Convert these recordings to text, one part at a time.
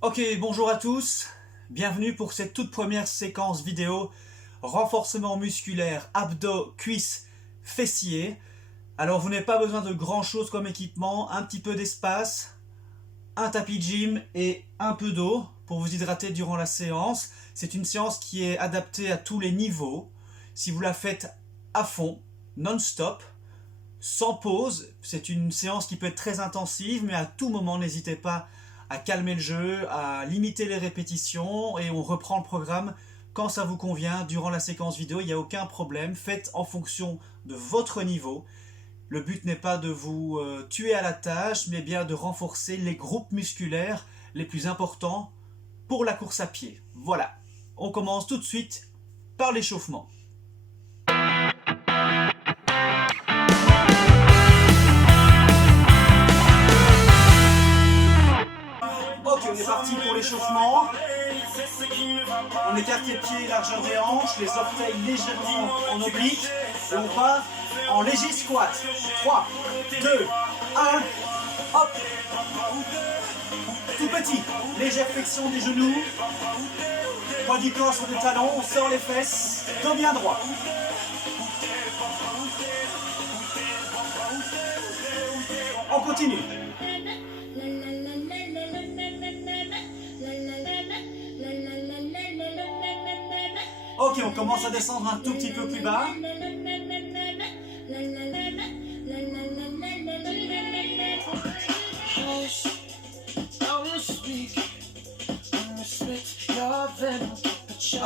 Ok, bonjour à tous, bienvenue pour cette toute première séquence vidéo renforcement musculaire, abdos, cuisses, fessiers. Alors vous n'avez pas besoin de grand chose comme équipement, un petit peu d'espace, un tapis de gym et un peu d'eau pour vous hydrater durant la séance. C'est une séance qui est adaptée à tous les niveaux. Si vous la faites à fond, non-stop, sans pause, c'est une séance qui peut être très intensive, mais à tout moment n'hésitez pas à calmer le jeu, à limiter les répétitions et on reprend le programme quand ça vous convient durant la séquence vidéo, il n'y a aucun problème, faites en fonction de votre niveau. Le but n'est pas de vous tuer à la tâche, mais bien de renforcer les groupes musculaires les plus importants pour la course à pied. Voilà, on commence tout de suite par l'échauffement. Ok, on est parti pour l'échauffement. On écarte les pieds, largeur des hanches, les orteils légèrement en oblique. Et on part en léger squat. 3, 2, 1, hop. Tout petit, légère flexion des genoux. Poids du corps sur le talon, on sort les fesses, dos bien droit. On continue. Ok, on commence à descendre un tout petit peu plus bas.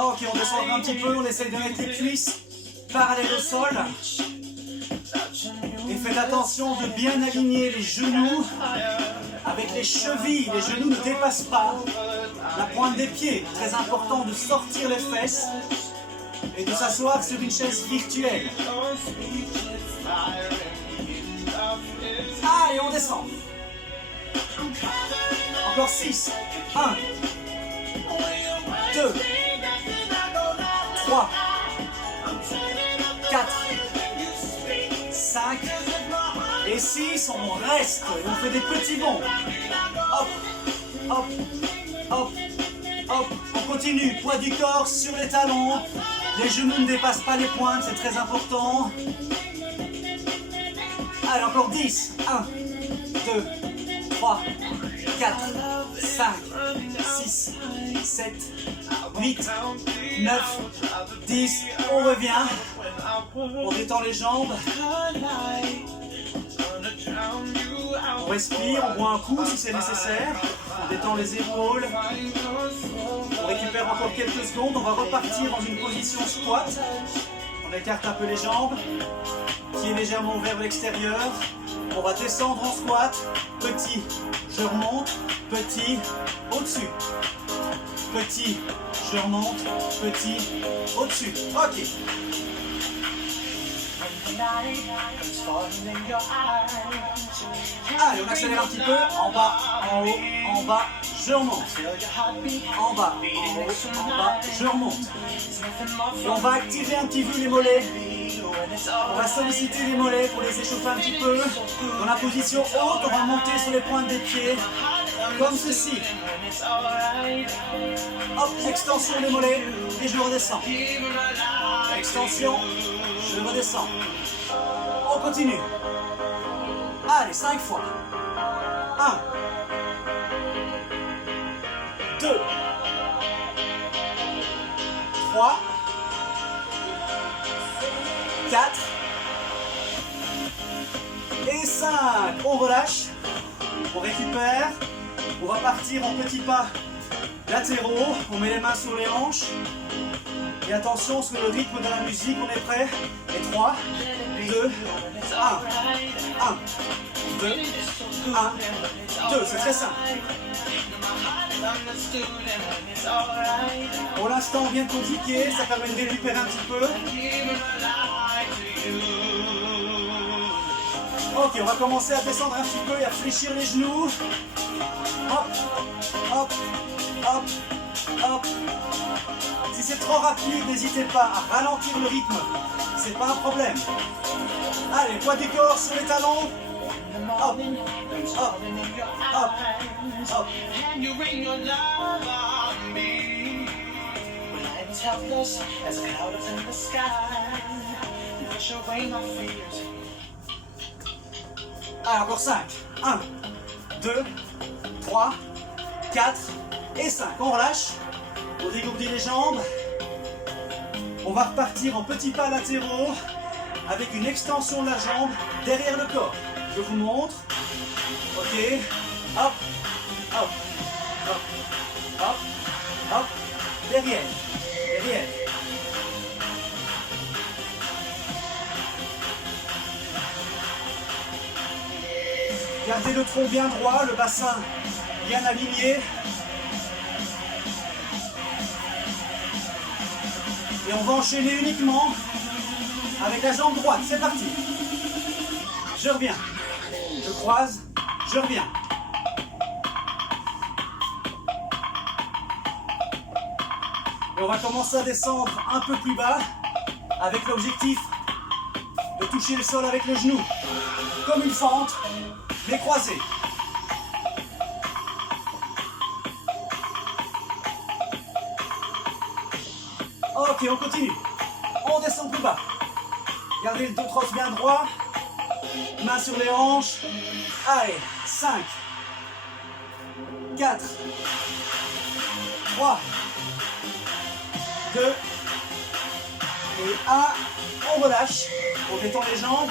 Ok, on descend un petit peu, on essaye de mettre les cuisses parallèles au sol. Et faites attention de bien aligner les genoux avec les chevilles. Les genoux ne dépassent pas la pointe des pieds. Très important de sortir les fesses et de s'asseoir sur une chaise virtuelle. Allez, on descend. Encore 6. 1, 2, 3, 4, 5 et 6. On reste et on fait des petits bonds. Hop, hop, hop, hop. On continue. Poids du corps sur les talons. Les genoux ne dépassent pas les pointes, c'est très important. Allez, encore 10. 1, 2, 3, 4, 5, 6, 7, 8, 9, 10. On revient. On détend les jambes. On respire, on boit un coup si c'est nécessaire. On détend les épaules. On récupère encore quelques secondes. On va repartir dans une position squat. On écarte un peu les jambes. Pieds légèrement ouverts vers l'extérieur. On va descendre en squat. Petit, je remonte. Petit, au-dessus. Petit, je remonte. Petit, au-dessus. Ok. Allez, on accélère un petit peu. En bas, en haut, en bas, je remonte. En bas, en haut, en bas, je remonte. Et on va activer un petit peu les mollets. On va solliciter les mollets pour les échauffer un petit peu. Dans la position haute, on va monter sur les pointes des pieds. Comme ceci. Hop, extension des mollets. Et je redescends. Extension, je redescends. On continue. Allez, 5 fois. 1, 2, 3, 4 et 5. On relâche. On récupère. On va partir en petits pas latéraux. On met les mains sur les hanches. Et attention sur le rythme de la musique. On est prêt. Et 3, 2, 1. 1, 2, 1, 2. C'est très simple. Pour l'instant, on vient de compliquer. Ça permet de récupérer un petit peu. Ok, on va commencer à descendre un petit peu et à fléchir les genoux. Hop, hop, hop, hop. Si c'est trop rapide, n'hésitez pas à ralentir le rythme. C'est pas un problème. Allez, poids du corps sur les talons. Hop, hop, hop, hop. And you bring your love on me. Life's helpless as clouds in the sky. You push away my fears. Allez, encore 5. 1, 2, 3, 4 et 5. On relâche. On dégourdit les jambes. On va repartir en petits pas latéraux avec une extension de la jambe derrière le corps. Je vous montre. Ok. Hop, hop, hop, hop, hop. Derrière, derrière. Gardez le tronc bien droit, le bassin bien aligné. Et on va enchaîner uniquement avec la jambe droite. C'est parti. Je reviens. Je croise. Je reviens. Et on va commencer à descendre un peu plus bas avec l'objectif de toucher le sol avec le genou. Comme une fente, mais croisée. Ok, on continue. On descend plus bas. Gardez le dos trosse bien droit. Main sur les hanches. Allez, 5, 4, 3, 2 et 1. On relâche. On détend les jambes.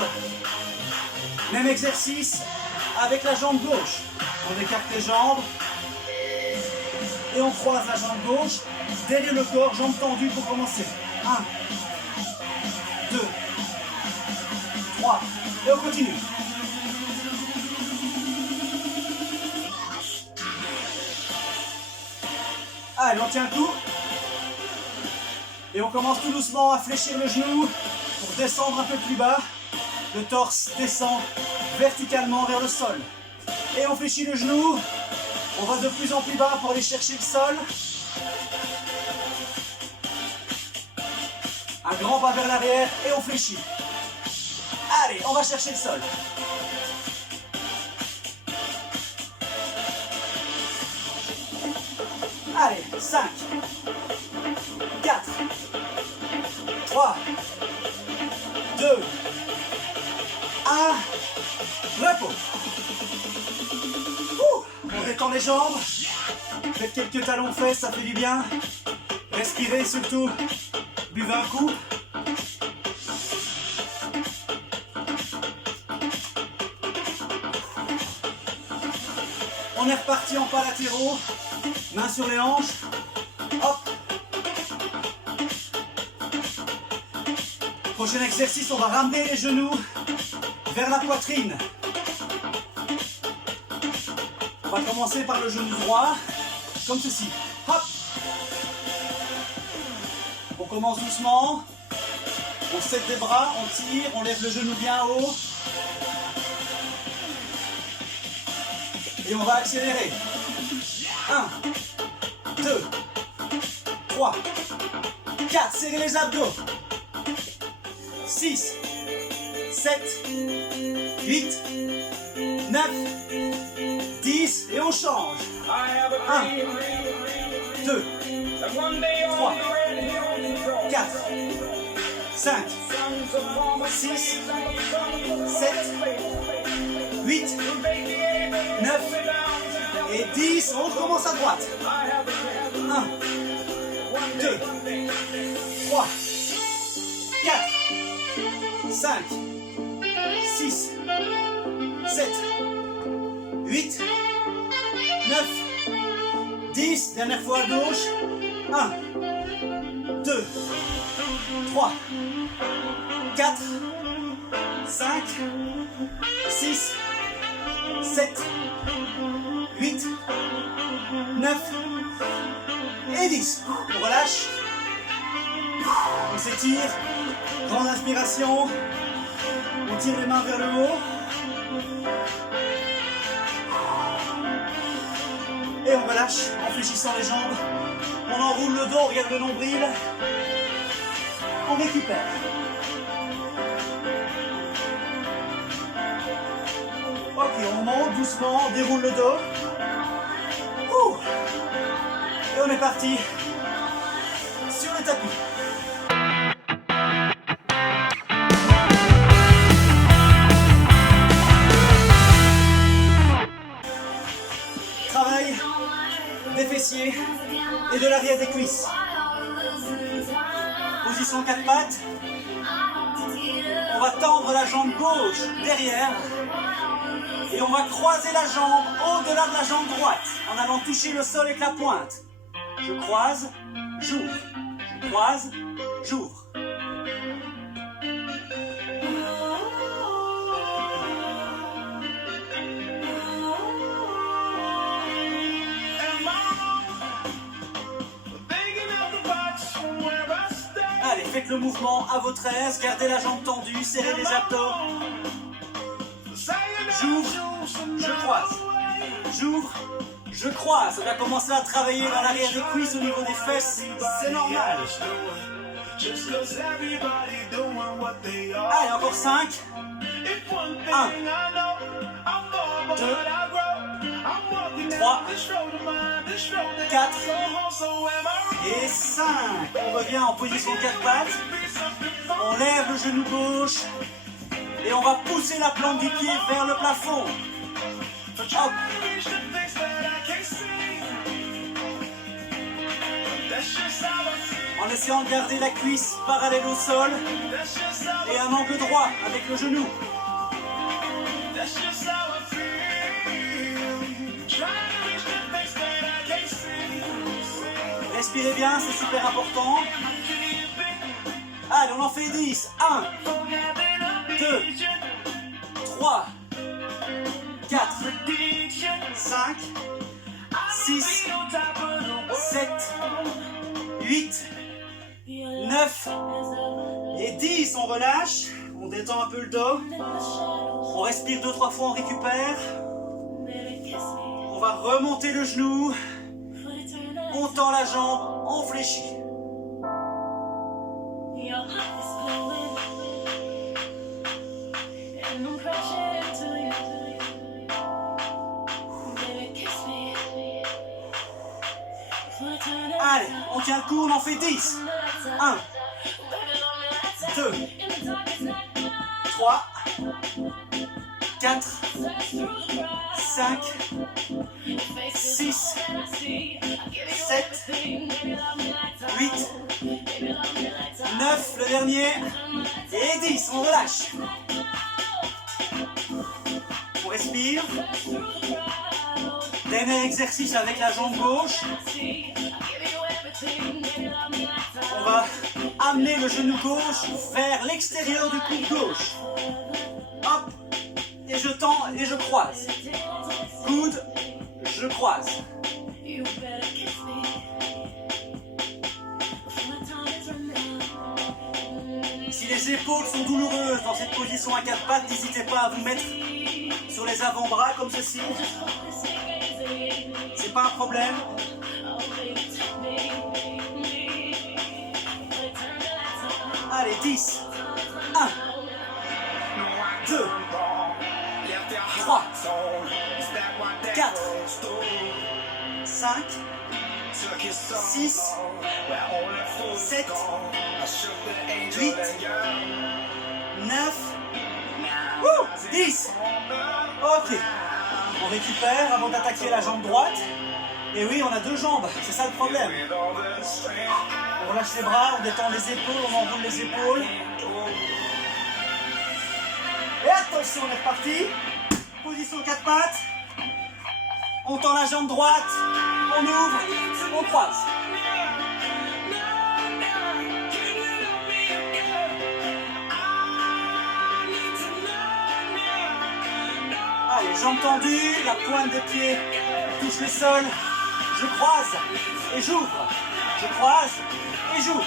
Même exercice avec la jambe gauche. On écarte les jambes. Et on croise la jambe gauche. Derrière le corps, jambes tendues pour commencer. 1, 2, 3. Et on continue. Allez, on tient le coup. Et on commence tout doucement à fléchir le genou pour descendre un peu plus bas. Le torse descend verticalement vers le sol. Et on fléchit le genou. On va de plus en plus bas pour aller chercher le sol. Un grand pas vers l'arrière et on fléchit. Allez, on va chercher le sol. Allez, 5, 4, 3, 2, 1, repos. On détend les jambes. Faites quelques talons fesses, ça fait du bien. Respirez surtout. Buvez un coup. On est reparti en pas latéraux. Main sur les hanches. Hop. Prochain exercice, on va ramener les genoux vers la poitrine. On va commencer par le genou droit, comme ceci. Hop. On commence doucement. On serre les bras, on tire, on lève le genou bien haut. Et on va accélérer. 1, 2, 3, 4. Serrez les abdos. 6, 7, 8, 9, 10. Et on change. 1, 2, 3, 4, 5, 6, 7, 8, 9 et 10. On recommence à droite. 1, 2, 3, 4, 5, 6, 7, 8, 9, 10. Dernière fois à gauche. 1, 2, 3, 4, 5, 6, 7, 8, 9 et 10. On relâche. On s'étire. Grande inspiration. On tire les mains vers le haut. Et on relâche en fléchissant les jambes. On enroule le dos, on regarde le nombril. On récupère. doucement, on déroule le dos. Ouh. Et on est parti sur le tapis. Travail des fessiers et de l'arrière des cuisses. Position 4 pattes. On va tendre la jambe gauche derrière et on va croiser la jambe au-delà de la jambe droite en allant toucher le sol avec la pointe. Je croise, j'ouvre. Je croise, j'ouvre. Allez, faites le mouvement à votre aise, gardez la jambe tendue, serrez les abdos. J'ouvre, je croise. J'ouvre, je croise. On va commencer à travailler dans l'arrière des cuisses au niveau des fesses, c'est normal. Allez, encore 5. 1, 2, 3, 4 et 5. On revient en position 4 pattes. On lève le genou gauche et on va pousser la plante du pied vers le plafond. Hop. En essayant de garder la cuisse parallèle au sol et un angle droit avec le genou. Respirez bien, c'est super important. Allez, on en fait 10. 1, 2, 3, 4, 5, 6, 7, 8, 9 et 10. On relâche, on détend un peu le dos. On respire 2-3 fois, on récupère. On va remonter le genou. On tend la jambe, on fléchit. Allez, on tient le coup, on en fait 10. 1, 2, 3, 4, 5, 6, 7, 8, 9, le dernier, et 10, on relâche. On respire. Dernier exercice avec la jambe gauche. On va amener le genou gauche vers l'extérieur du coude gauche. Hop, et je tends et je croise. Coude, je croise. Si les épaules sont douloureuses dans cette position à 4 pattes, n'hésitez pas à vous mettre sur les avant-bras comme ceci. C'est pas un problème. Allez, 10. 1, 2, 3, 4, 5, 6, 7, 8, 9, 10. Ok. On récupère avant d'attaquer la jambe droite. Et oui, on a deux jambes, c'est ça le problème. On relâche les bras, on détend les épaules, on enroule les épaules. Et attention, on est reparti. Position 4 pattes. On tend la jambe droite, on ouvre, on croise. Allez, jambes tendues, la pointe des pieds touche le sol. Je croise et j'ouvre. Je croise et j'ouvre.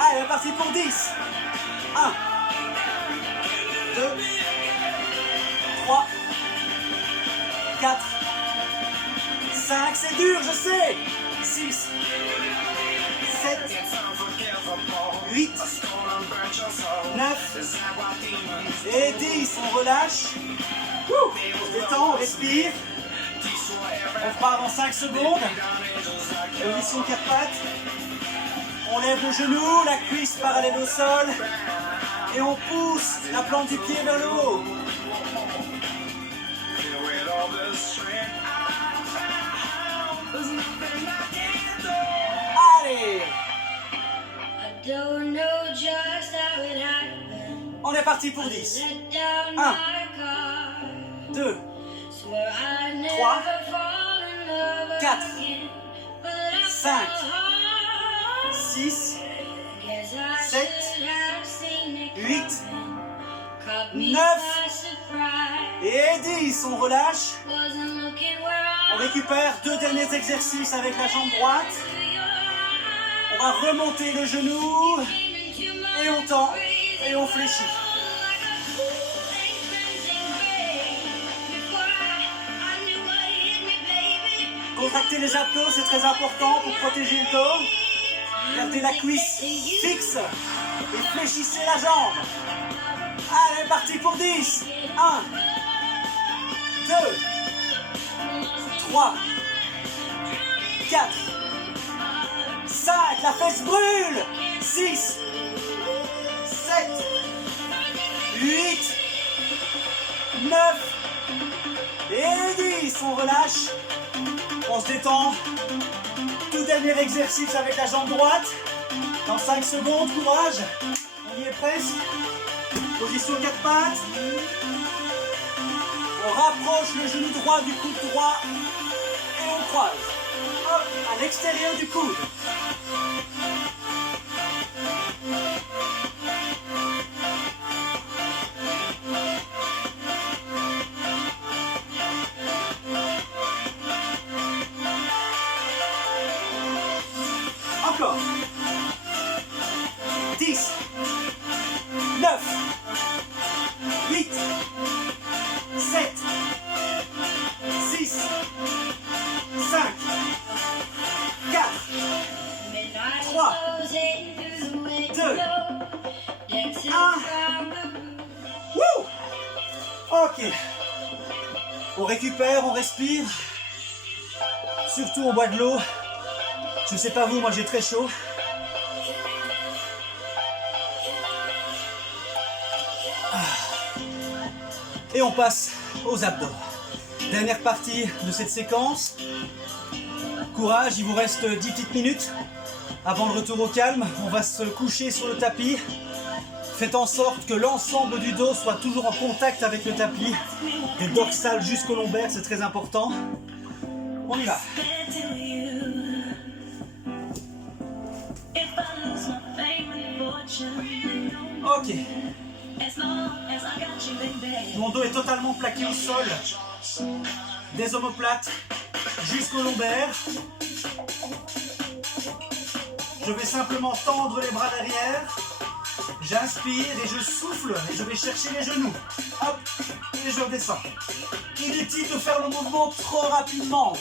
Allez, c'est parti pour 10. 1, 2, 3, 4, 5, c'est dur, je sais. 6, 7, 8, 9 et 10. On relâche. On se détend, on respire. On repart dans 5 secondes. Position 4 pattes. On lève le genou, la cuisse parallèle au sol. Et on pousse la plante du pied vers le haut. Allez! On est parti pour 10. 1, 2, 3, 4, 5, 6, 7, 8, 9 et 10. On relâche. On récupère 2 derniers exercices avec la jambe droite. On va remonter le genou et on tend et on fléchit. Contractez les abdos, c'est très important pour protéger le dos. Gardez la cuisse fixe et fléchissez la jambe. Allez, parti pour 10. 1, 2, 3, 4, 5, la fesse brûle. 6, 7, 8, 9 et 10. On relâche. On se détend. Tout dernier exercice avec la jambe droite. Dans 5 secondes, courage. On y est presque. Position 4 pattes. On rapproche le genou droit du coude droit. Et on croise. Hop, à l'extérieur du coude. Encore. 10, 9, 8, 7, 6, 5, 4, 3, 2, 1. Wouh! Ok. On récupère, on respire. Surtout on boit de l'eau. Je sais pas vous, moi j'ai très chaud. Et on passe aux abdos. Dernière partie de cette séquence. Courage, il vous reste 10 petites minutes avant le retour au calme. On va se coucher sur le tapis. Faites en sorte que l'ensemble du dos soit toujours en contact avec le tapis. Des dorsales jusqu'au lombaire, c'est très important. On y va. Ok. Mon dos est totalement plaqué au sol. Des omoplates jusqu'au lombaire. Je vais simplement tendre les bras derrière. J'inspire et je souffle et je vais chercher les genoux. Hop, et je redescends. Inutile de faire le mouvement trop rapidement.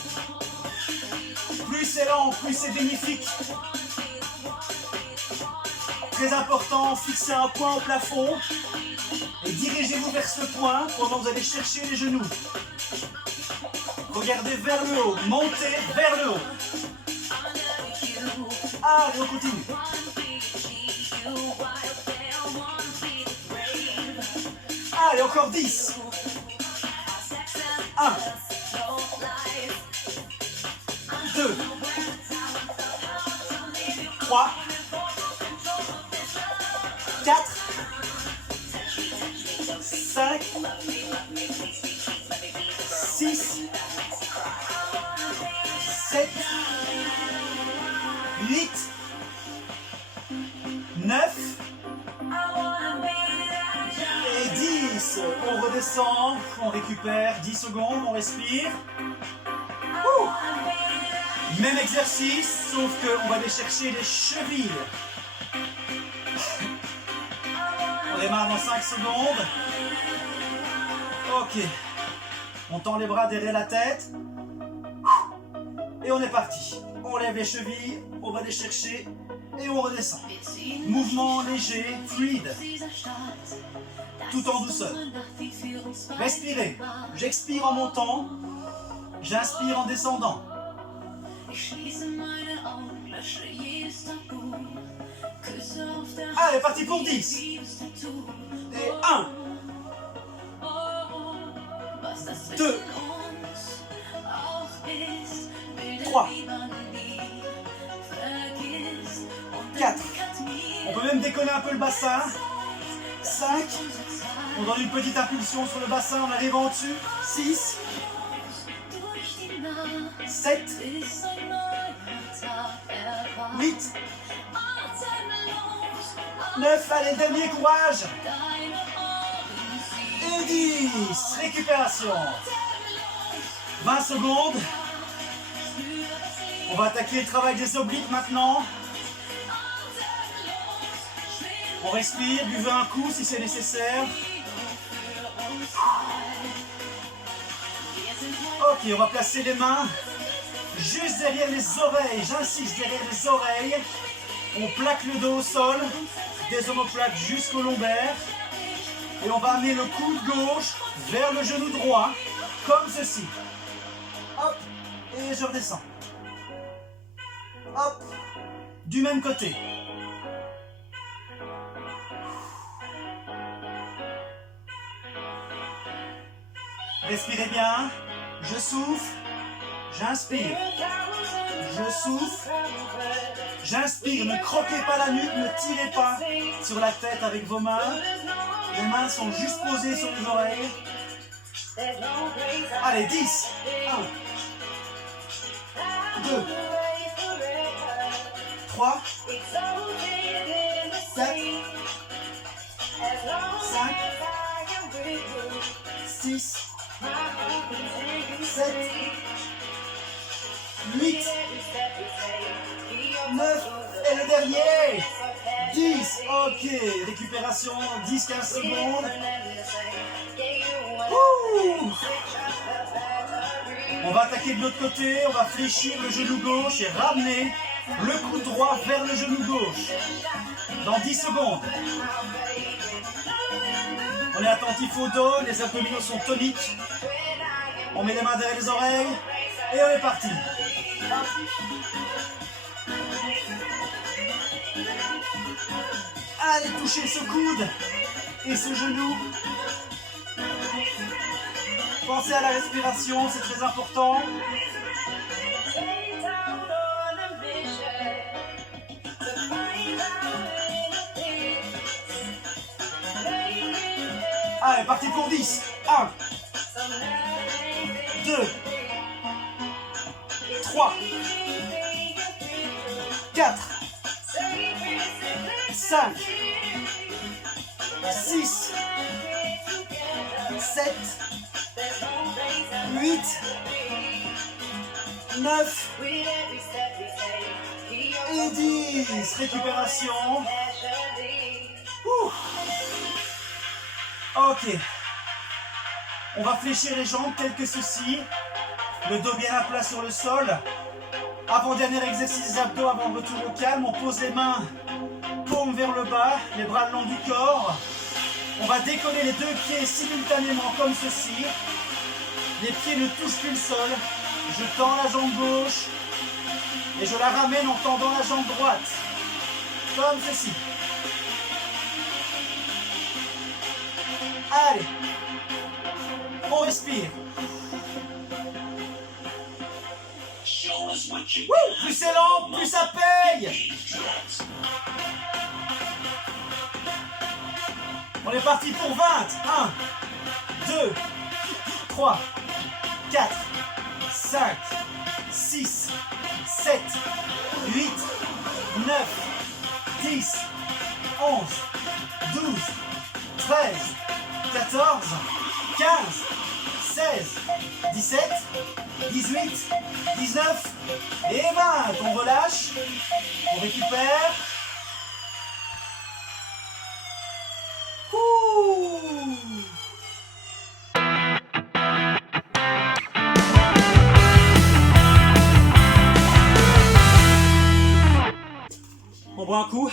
Plus c'est lent, plus c'est bénéfique. Très important, fixez un point au plafond et dirigez-vous vers ce point pendant que vous allez chercher les genoux. Regardez vers le haut, montez vers le haut. Allez, on continue. Allez, encore 10. 1, 2, 3, 4, 5, 6, 7, 8, 9 et 10. On redescend, on récupère 10 secondes, on respire. Ouh. Même exercice, sauf qu'on va aller chercher les chevilles. On démarre dans 5 secondes. Ok. On tend les bras derrière la tête. Et on est parti. On lève les chevilles, on va les chercher et on redescend. Mouvement léger, fluide, tout en douceur. Respirez. J'expire en montant, j'inspire en descendant. Allez, parti pour 10. Et 1, 2, 3, 4. On peut même décoller un peu le bassin. 5. On donne une petite impulsion sur le bassin en arrivant au-dessus. 6. 7. 8. 9. Allez, le dernier, courage. Et 10. Récupération. 20 secondes. On va attaquer le travail des obliques maintenant. On respire, buvez un coup si c'est nécessaire. Ok, on va placer les mains juste derrière les oreilles. J'insiste, derrière les oreilles. On plaque le dos au sol, des omoplates jusqu'au lombaire. Et on va amener le coude gauche vers le genou droit, comme ceci. Hop, et je redescends. Hop, du même côté. Respirez bien, je souffle, j'inspire, je souffle, j'inspire, ne croquez pas la nuque, ne tirez pas sur la tête avec vos mains, les mains sont juste posées sur les oreilles. Allez, 10, 1, 2, 3, 4, 5, 6, 7, 8, 9, et le dernier, 10, ok, récupération, 10-15 secondes. Ouh. On va attaquer de l'autre côté, on va fléchir le genou gauche et ramener le coude droit vers le genou gauche. Dans 10 secondes. On est attentif au dos, les abdominaux sont toniques. On met les mains derrière les oreilles et on est parti. Allez, touchez ce coude et ce genou. Pensez à la respiration, c'est très important. Allez, parti pour 10. 1, 2, 3, 4, 5, 6, 7, 8, 9 et 10. Récupération. Ouh. Ok. On va fléchir les jambes telles que ceci. Le dos bien à plat sur le sol. Avant-dernier exercice des abdos avant le retour au calme. On pose les mains, paume vers le bas, les bras le long du corps. On va décoller les deux pieds simultanément comme ceci. Les pieds ne touchent plus le sol. Je tends la jambe gauche et je la ramène en tendant la jambe droite. Comme ceci. Allez. On respire. Wouh, plus c'est lent, plus ça paye. On est parti pour 20. 1, 2, 3, 4, 5, 6, 7, 8, 9, 10, 11, 12, 13, 14, 15, 16, 17, 18, 19 et 20. On relâche, on récupère. On boit un coup.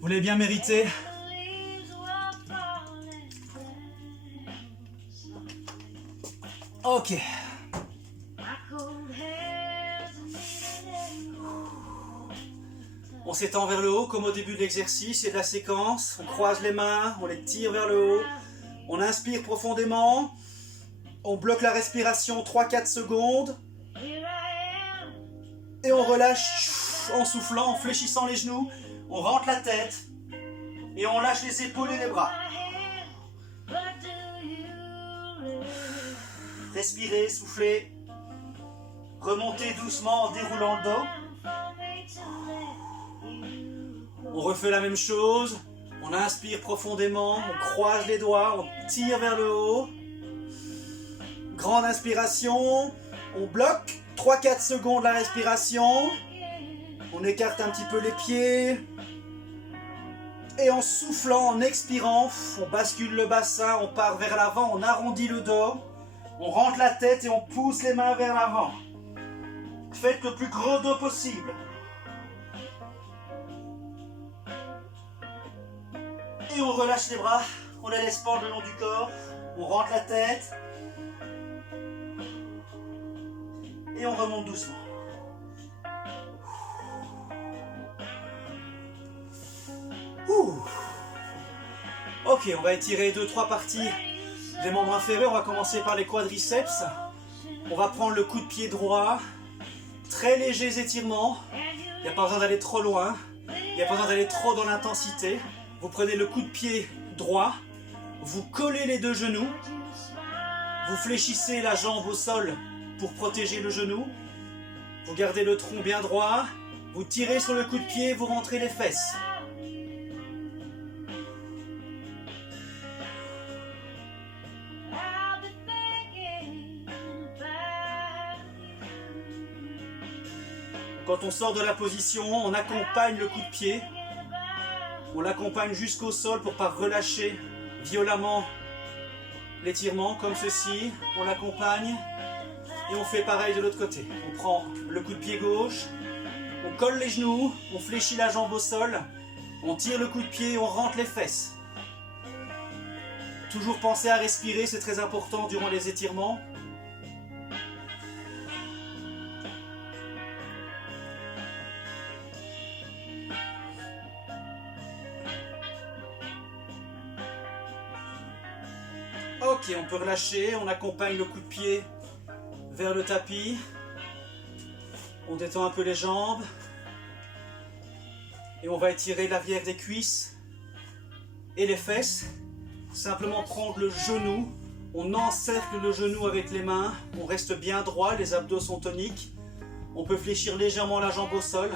Vous l'avez bien mérité. Ok. On s'étend vers le haut comme au début de l'exercice et de la séquence. On croise les mains, on les tire vers le haut. On inspire profondément. On bloque la respiration 3-4 secondes. Et on relâche en soufflant, en fléchissant les genoux. On rentre la tête. Et on lâche les épaules et les bras. Respirez, soufflez. Remontez doucement en déroulant le dos. On refait la même chose. On inspire profondément. On croise les doigts. On tire vers le haut. Grande inspiration. On bloque 3-4 secondes la respiration. On écarte un petit peu les pieds. Et en soufflant, en expirant, on bascule le bassin. On part vers l'avant. On arrondit le dos. On rentre la tête et on pousse les mains vers l'avant. Faites le plus gros dos possible. Et on relâche les bras. On les laisse pendre le long du corps. On rentre la tête. Et on remonte doucement. Ouh. Ok, on va étirer 2-3 parties des membres inférieurs. On va commencer par les quadriceps. On va prendre le coup de pied droit. Très légers étirements. Il n'y a pas besoin d'aller trop loin. Il n'y a pas besoin d'aller trop dans l'intensité. Vous prenez le coup de pied droit. Vous collez les deux genoux. Vous fléchissez la jambe au sol pour protéger le genou. Vous gardez le tronc bien droit. Vous tirez sur le coup de pied. Vous rentrez les fesses. Quand on sort de la position, on accompagne le coup de pied. On l'accompagne jusqu'au sol pour ne pas relâcher violemment l'étirement, comme ceci. On l'accompagne et on fait pareil de l'autre côté. On prend le coup de pied gauche, on colle les genoux, on fléchit la jambe au sol, on tire le coup de pied et on rentre les fesses. Toujours penser à respirer, c'est très important durant les étirements. Ok, on peut relâcher, on accompagne le coup de pied vers le tapis. On détend un peu les jambes. Et on va étirer l'arrière des cuisses et les fesses. Simplement prendre le genou. On encercle le genou avec les mains. On reste bien droit, les abdos sont toniques. On peut fléchir légèrement la jambe au sol.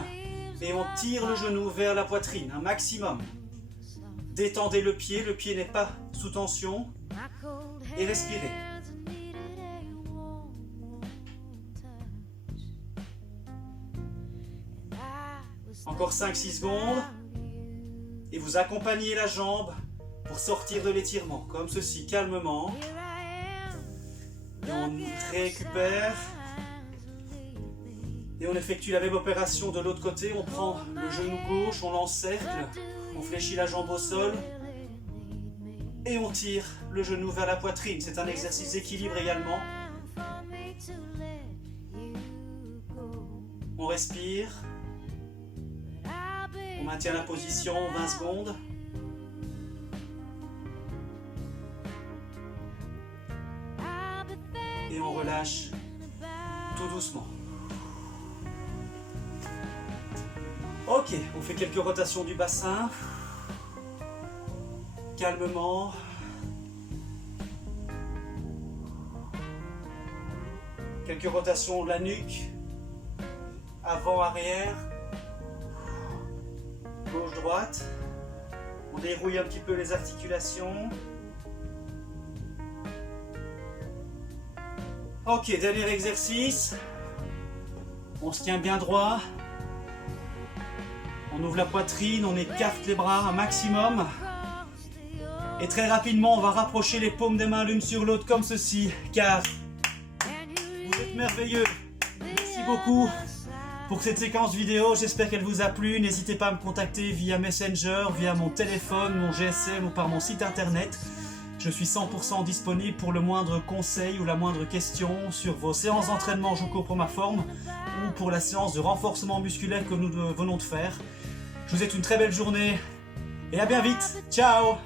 Et on tire le genou vers la poitrine, un maximum. Détendez le pied n'est pas sous tension. Et respirez. Encore 5-6 secondes. Et vous accompagnez la jambe pour sortir de l'étirement, comme ceci, calmement. Et on récupère. Et on effectue la même opération de l'autre côté. On prend le genou gauche, on l'encercle. On fléchit la jambe au sol. Et on tire le genou vers la poitrine. C'est un exercice d'équilibre également. On respire. On maintient la position 20 secondes. Et on relâche tout doucement. Ok, on fait quelques rotations du bassin. Calmement. Quelques rotations de la nuque. Avant, arrière. Gauche, droite. On dérouille un petit peu les articulations. Ok, dernier exercice. On se tient bien droit. On ouvre la poitrine, on écarte les bras un maximum. Et très rapidement, on va rapprocher les paumes des mains l'une sur l'autre comme ceci, car vous êtes merveilleux. Merci beaucoup pour cette séquence vidéo. J'espère qu'elle vous a plu. N'hésitez pas à me contacter via Messenger, via mon téléphone, mon GSM ou par mon site internet. Je suis 100% disponible pour le moindre conseil ou la moindre question sur vos séances d'entraînement Juco pour ma forme ou pour la séance de renforcement musculaire que nous venons de faire. Je vous souhaite une très belle journée et à bien vite. Ciao!